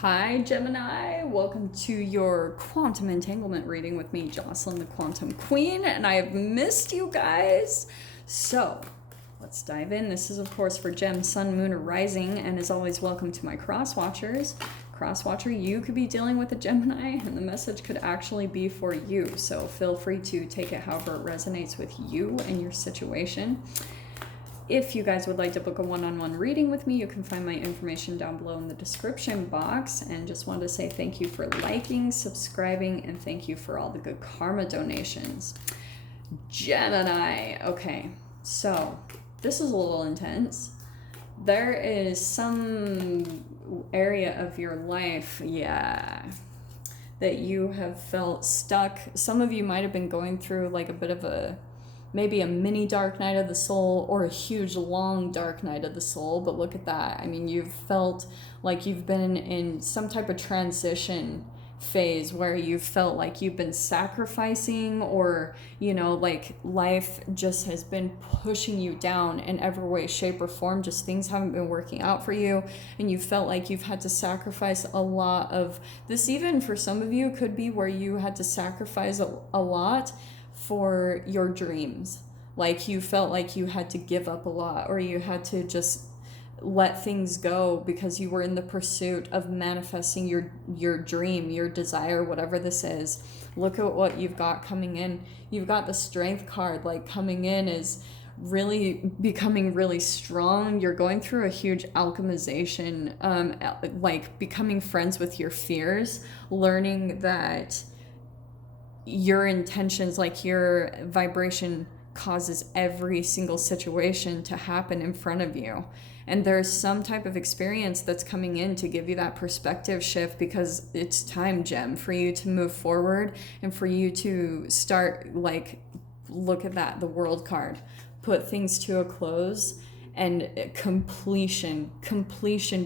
Hi, Gemini. Welcome to your quantum entanglement reading with me, Jocelyn, the Quantum Queen, and I have missed you guys. So, let's dive in. This is, of course, for Gem, Sun, Moon, or Rising, and as always, welcome to my cross watchers. Cross watcher, you could be dealing with a Gemini, and the message could actually be for you. So, feel free to take it however it resonates with you and your situation. If you guys would like to book a one-on-one reading with me, you can find my information down below in the description box. And just wanted to say thank you for liking, subscribing, and thank you for all the good karma donations. Gemini. Okay, so this is a little intense. There is some area of your life, that you have felt stuck. Some of you might have been going through like a bit of maybe a mini dark night of the soul or a huge long dark night of the soul. But look at that. I mean, you've felt like you've been in some type of transition phase where you've felt like you've been sacrificing, or like life just has been pushing you down in every way, shape, or form. Just things haven't been working out for you, and you felt like you've had to sacrifice a lot of this. Even for some of you, could be where you had to sacrifice a lot for your dreams. Like you felt like you had to give up a lot, or you had to just let things go because you were in the pursuit of manifesting your dream, your desire, whatever this is. Look at what you've got coming in. You've got the Strength card, like coming in is really becoming really strong. You're going through a huge alchemization, like becoming friends with your fears, learning that your intentions, like your vibration, causes every single situation to happen in front of you. And there's some type of experience that's coming in to give you that perspective shift, because it's time, Gem, for you to move forward and for you to start, like, look at that, the World card, put things to a close and completion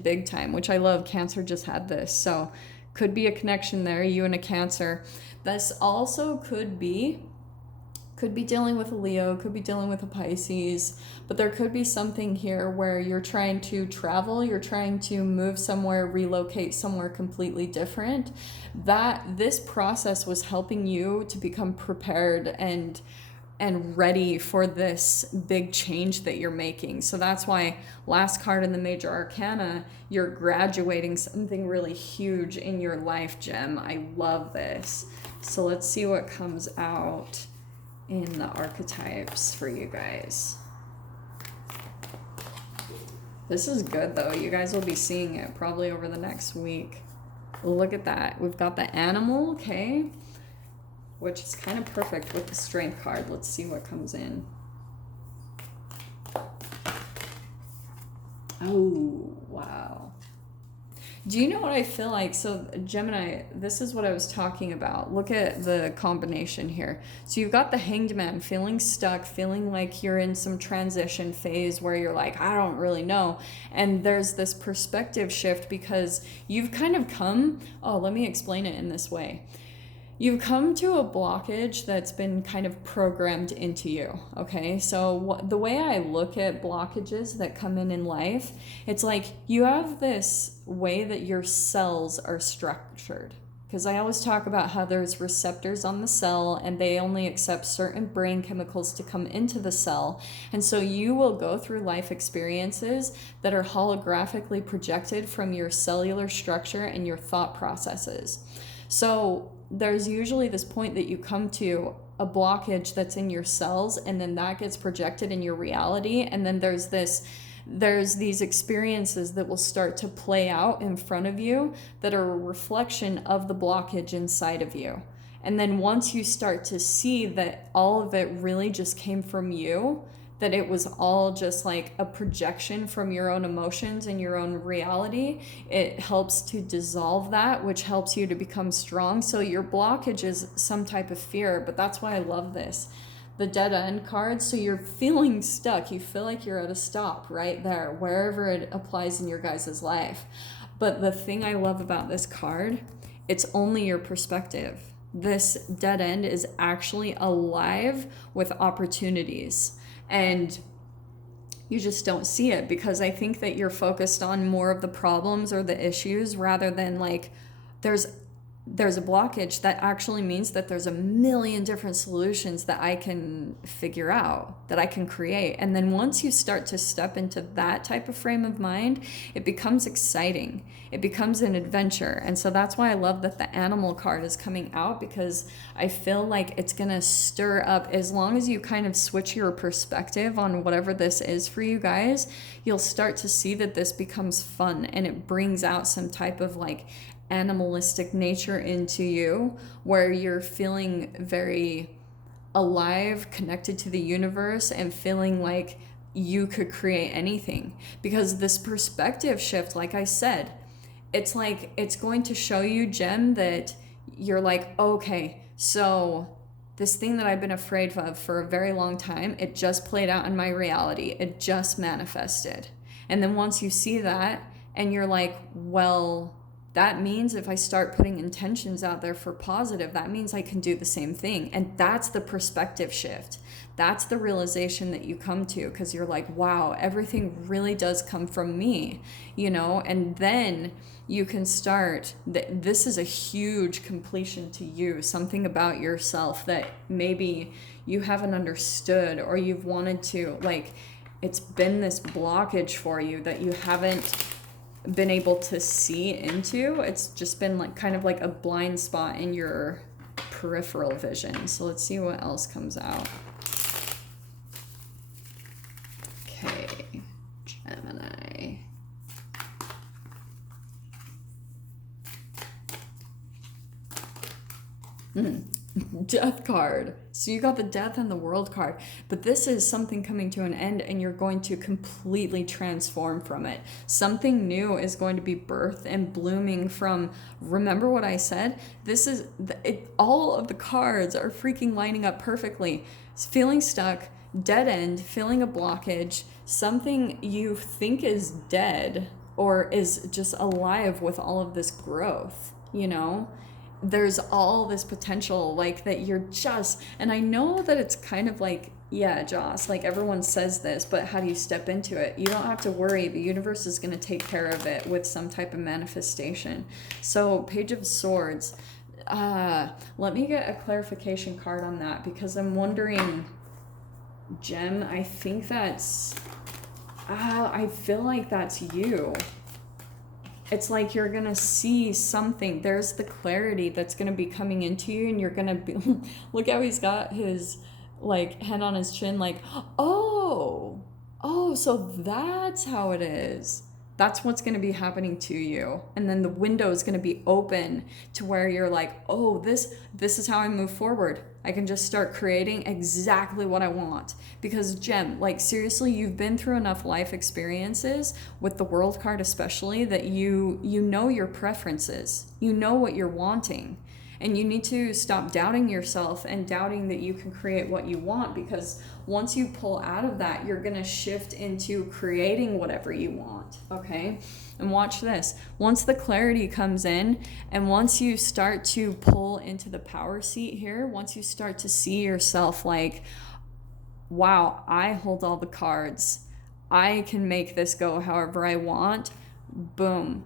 big time, which I love. Cancer just had this, so could be a connection there, you and a Cancer. This also could be dealing with a Leo, could be dealing with a Pisces, but there could be something here where you're trying to travel, you're trying to move somewhere, relocate somewhere completely different. That this process was helping you to become prepared and ready for this big change that you're making. So that's why last card in the major arcana, you're graduating something really huge in your life, Gem. I love this. So let's see what comes out in the archetypes for you guys. This is good though. You guys will be seeing it probably over the next week. Look at that. We've got the Animal, okay, which is kind of perfect with the Strength card. Let's see what comes in. Oh, wow. Do you know what I feel like? So Gemini, this is what I was talking about. Look at the combination here. So you've got the Hanged Man, feeling stuck, feeling like you're in some transition phase where you're like, I don't really know. And there's this perspective shift because you've kind of come, let me explain it in this way. You've come to a blockage that's been kind of programmed into you, okay? So the way I look at blockages that come in life, it's like you have this way that your cells are structured. Because I always talk about how there's receptors on the cell and they only accept certain brain chemicals to come into the cell. And so you will go through life experiences that are holographically projected from your cellular structure and your thought processes. So there's usually this point that you come to a blockage that's in your cells, and then that gets projected in your reality, and then there's these experiences that will start to play out in front of you that are a reflection of the blockage inside of you. And then once you start to see that all of it really just came from you, that it was all just like a projection from your own emotions and your own reality, it helps to dissolve that, which helps you to become strong. So your blockage is some type of fear, but that's why I love this. The Dead End card, so you're feeling stuck. You feel like you're at a stop right there, wherever it applies in your guys' life. But the thing I love about this card, it's only your perspective. This dead end is actually alive with opportunities. And You just don't see it because I think that you're focused on more of the problems or the issues rather than like there's a blockage that actually means that there's a million different solutions that I can figure out, that I can create. And then once you start to step into that type of frame of mind, it becomes exciting. It becomes an adventure. And so that's why I love that the animal card is coming out, because I feel like it's going to stir up, as long as you kind of switch your perspective on whatever this is for you guys, you'll start to see that this becomes fun and it brings out some type of like animalistic nature into you, where you're feeling very alive, connected to the universe, and feeling like you could create anything. Because this perspective shift, like I said, it's like it's going to show you, Gem, that you're like, okay, so this thing that I've been afraid of for a very long time, it just played out in my reality. It just manifested. And then once you see that and you're like, well, that means if I start putting intentions out there for positive, that means I can do the same thing. And that's the perspective shift. That's the realization that you come to, because you're like, wow, everything really does come from me, you know? And then you can start, this is a huge completion to you, something about yourself that maybe you haven't understood, or you've wanted to, like, it's been this blockage for you that you haven't been able to see into. It's just been like kind of like a blind spot in your peripheral vision. So let's see what else comes out. Okay, Gemini. Death card. So you got the Death and the World card, but this is something coming to an end, and you're going to completely transform from it. Something new is going to be birthed and blooming from, remember what I said? This is, all of the cards are freaking lining up perfectly. Feeling stuck, dead end, feeling a blockage, something you think is dead or is just alive with all of this growth, you know? There's all this potential, like, that you're just, and I know that it's kind of like, yeah, Joss, like everyone says this, but how do you step into it? You don't have to worry. The universe is going to take care of it with some type of manifestation. So Page of Swords, let me get a clarification card on that, because I'm wondering, Gem, I think that's, I feel like that's you. It's like you're going to see something. There's the clarity that's going to be coming into you, and you're going to be, look how he's got his, like, hand on his chin, like, oh, so that's how it is. That's what's going to be happening to you. And then the window is going to be open to where you're like, oh, this is how I move forward. I can just start creating exactly what I want. Because, Gem, like, seriously, you've been through enough life experiences, with the World card especially, that you know your preferences. You know what you're wanting. And you need to stop doubting yourself and doubting that you can create what you want, because once you pull out of that, you're going to shift into creating whatever you want, okay? And watch this. Once the clarity comes in, and once you start to pull into the power seat here, once you start to see yourself like, wow, I hold all the cards. I can make this go however I want. Boom.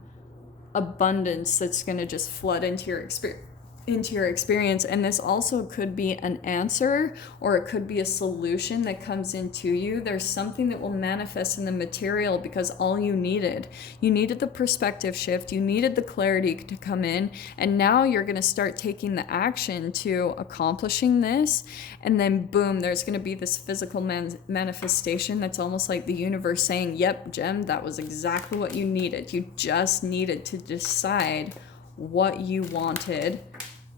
Abundance that's going to just flood into your experience. And this also could be an answer, or it could be a solution that comes into you. There's something that will manifest in the material, because all you needed the perspective shift, you needed the clarity to come in, and now you're going to start taking the action to accomplishing this. And then boom, there's going to be this physical manifestation that's almost like the universe saying, yep, Gem, that was exactly what you needed. You just needed to decide what you wanted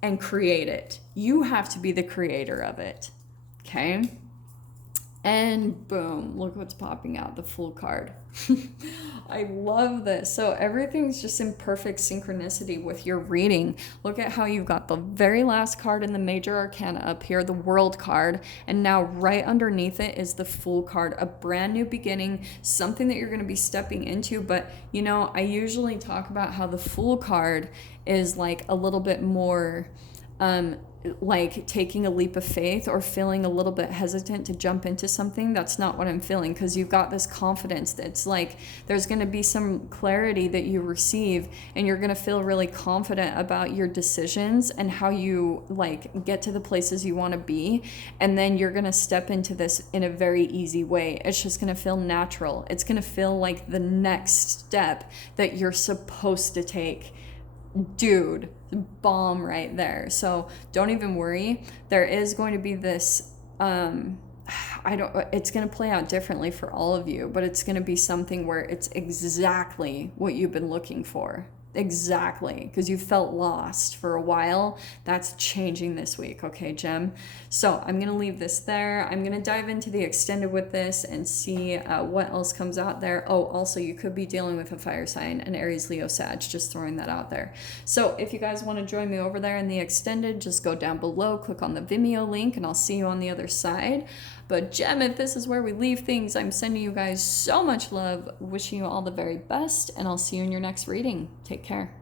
and create it. You have to be the creator of it, okay? And boom, look what's popping out, the Fool card. I love this. So everything's just in perfect synchronicity with your reading. Look at how you've got the very last card in the major arcana up here, the World card, and now right underneath it is the Fool card, a brand new beginning, something that you're going to be stepping into. But, you know, I usually talk about how the Fool card is like a little bit more like taking a leap of faith or feeling a little bit hesitant to jump into something. That's not what I'm feeling, because you've got this confidence that's like there's going to be some clarity that you receive, and you're going to feel really confident about your decisions and how you like get to the places you want to be, and then you're going to step into this in a very easy way. It's just going to feel natural. It's going to feel like the next step that you're supposed to take. Dude, bomb right there. So don't even worry. There is going to be this it's going to play out differently for all of you, but it's going to be something where it's exactly what you've been looking for. Exactly, because you felt lost for a while. That's changing this week, okay, Gem? So I'm going to leave this there. I'm going to dive into the extended with this and see what else comes out there. Oh, also, you could be dealing with a fire sign, an Aries, Leo, Sag, just throwing that out there. So if you guys want to join me over there in the extended, just go down below, click on the Vimeo link, and I'll see you on the other side. But Gem, if this is where we leave things, I'm sending you guys so much love, wishing you all the very best, and I'll see you in your next reading. Take care.